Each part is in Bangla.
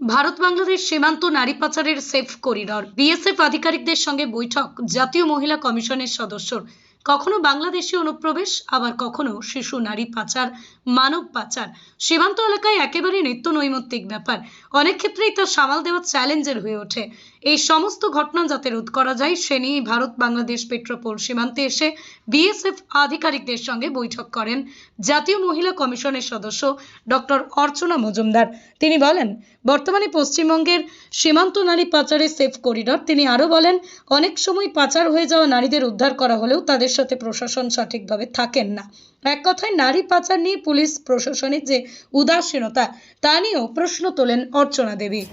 ভারত বাংলাদেশ সীমান্ত নারী পাচারের সেফ করিডর। বিএসএফ আধিকারিকদের সঙ্গে বৈঠক। জাতীয় মহিলা কমিশনের সদস্য। কখনো বাংলাদেশি অনুপ্রবেশ, আবার কখনো শিশু নারী পাচার, মানব পাচার। সীমান্ত এলাকায় একেবারে নিত্য নৈমিত্তিক ব্যাপার। অনেক ক্ষেত্রেই তা সামাল দেওয়া চ্যালেঞ্জের হয়ে ওঠে। এই সমস্ত ঘটনা যাতে রোধ করা যায়, সে নিয়ে ভারত বাংলাদেশ পেট্রোপোল সীমান্তে এসে বিএসএফ আধিকারিকদের সঙ্গে বৈঠক করেন জাতীয় মহিলা কমিশনের সদস্য ডক্টর অর্চনা মজুমদার। তিনি বলেন, বর্তমানে পশ্চিমবঙ্গের সীমান্ত নারী পাচারের সেফ করিডর। তিনি আরও বলেন, অনেক সময় পাচার হয়ে যাওয়া নারীদের উদ্ধার করা হলেও তাদের সাথে প্রশাসন সঠিকভাবে থাকেন না। এক কথায়, নারী পাচার নিয়ে পুলিশ প্রশাসনের যে উদাসীনতা, তা নিয়েও প্রশ্ন তোলেন অর্চনা দেবী।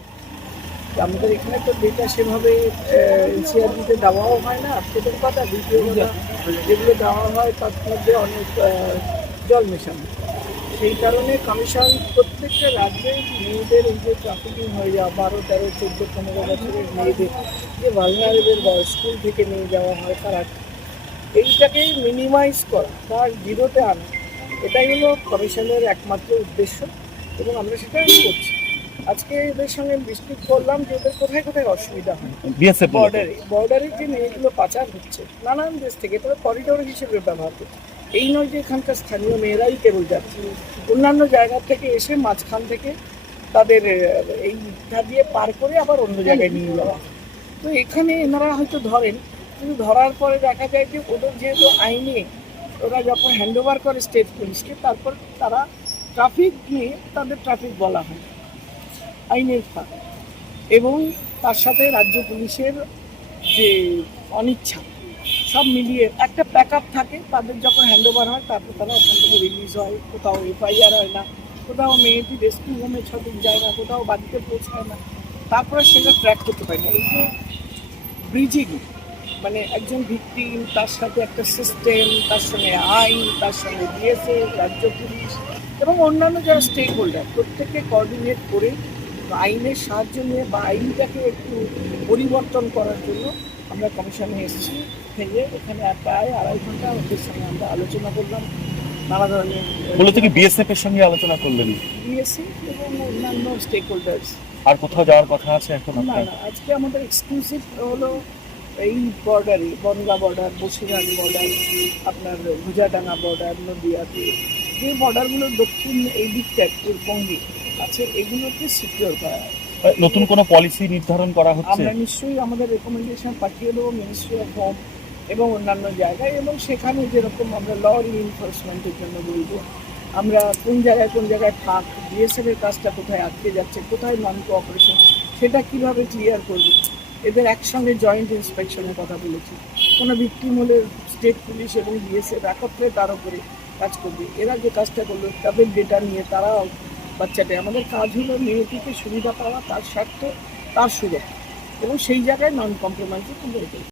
আমাদের এখানে তো ডেটা সেভাবে এনসিআরবিতে দেওয়াও হয় না প্রথম কথা, দ্বিতীয় যেগুলো দেওয়া হয় তার মধ্যে অনেক জল মেশানো। সেই কারণে কমিশন প্রত্যেকটা রাজ্যে মেয়েদের এই যে ট্রাফিকিং হয়ে যাওয়া, বারো, তেরো, চোদ্দ, পনেরো বছরের মেয়েদের, যে ভালনারেবল বয়স স্কুল থেকে নিয়ে যাওয়া হয় তারা, এইটাকে মিনিমাইজ করা, তার জিরোতে আনা, এটাই হলো কমিশনের একমাত্র উদ্দেশ্য, এবং আমরা সেটা করছি। আজকে এদের সঙ্গে ডিসপিট করলাম যে ওদের কোথায় কোথায় অসুবিধা হয়। বিএসএফ বর্ডারে বর্ডারে যে মেয়েগুলো পাচার হচ্ছে নানান দেশ থেকে তারা করিডোর হিসেবে ব্যবহার করছে। এই নয় যে এখানকার স্থানীয় মেয়েরাই কেবল যাচ্ছে। অন্যান্য জায়গা থেকে এসে মাঝখান থেকে তাদের এই ধার দিয়ে পার করে আবার অন্য জায়গায় নিয়ে যাওয়া তো এখানে এনারা হয়তো ধরেন কিন্তু ধরার পরে দেখা যায় যে ওদের যেহেতু আইনে ওরা যখন হ্যান্ড ওভার করে স্টেট পুলিশকে তারপর তারা ট্রাফিক নিয়ে তাদের ট্রাফিক বলা হয়। আইনের ফাঁক এবং তার সাথে রাজ্য পুলিশের যে অনিচ্ছা, সব মিলিয়ে একটা প্যাক আপ থাকে, তাদের যখন হ্যান্ড ওভার হয়, তারপর তারা ওখান থেকে রিলিজ হয়। কোথাও এফআইআর হয় না, কোথাও মেয়েটি রেস্কিউ হোমে সঠিক যায় না, কোথাও বাড়িতে পৌঁছায় না। তারপরে সেটা ট্র্যাক করতে পারে না। এই যে ব্রিজিং মানে একজন ভিকটিম তার সাথে একটা সিস্টেম তার সঙ্গে আইন, তার সঙ্গে বিএসএফ রাজ্য পুলিশ এবং অন্যান্য যারা স্টেক হোল্ডার প্রত্যেককে কোঅর্ডিনেট করে আইনের সাহায্য নিয়ে বা আইনটাকে একটু পরিবর্তন করার জন্য আমরা কমিশনে এসেছি। থেকে এখানে প্রায় আড়াই ঘণ্টা ওদের সঙ্গে আমরা আলোচনা করলাম নানা ধরনের মূলত কি বিএসএফ এর সঙ্গে আলোচনা করলেন? বিএসসি এবং অন্যান্য স্টেক হোল্ডার্স আর কোথাও যাওয়ার কথা আছে এখন না না আজকে আমাদের এক্সক্লুসিভ হলো এই বর্ডারে বনগা বর্ডার বসিরহাট বর্ডার আপনার গুজাডাঙ্গা বর্ডার নদিয়াতে। যে বর্ডারগুলো দক্ষিণ এই দিকটা পূর্ববঙ্গে আছে এগুলোকে সিকিউর করা হয়। নতুন কোনো পলিসি নির্ধারণ করা হচ্ছে? আমরা নিশ্চয়ই আমাদের রেকমেন্ডেশন পাঠিয়ে দেবো মিনিস্ট্রি অফ হোম এবং অন্যান্য জায়গায় এবং সেখানে যেরকম আমরা ল এনফোর্সমেন্টের জন্য বলব আমরা কোন জায়গায় কোন জায়গায় ফাঁক বিএসএফ এর কাজটা কোথায় আটকে যাচ্ছে কোথায় নন কোঅপারেশন সেটা কীভাবে ক্লিয়ার করবে? এদের একসঙ্গে জয়েন্ট ইন্সপেকশনের কথা বলেছি। কোনো ভিক্টিম হলে স্টেট পুলিশ এবং বিএসএফ একত্রে তার উপরে কাজ করবে। এরা যে কাজটা করল তাদের ডেটা নিয়ে তারাও বাচ্চাটা। আমাদের কাজ হলো মেয়েটিকে সুবিধা পাওয়া, তার স্বার্থ, তার সুরক্ষা এবং সেই জায়গায় নন কম্প্রোমাইজে তুলে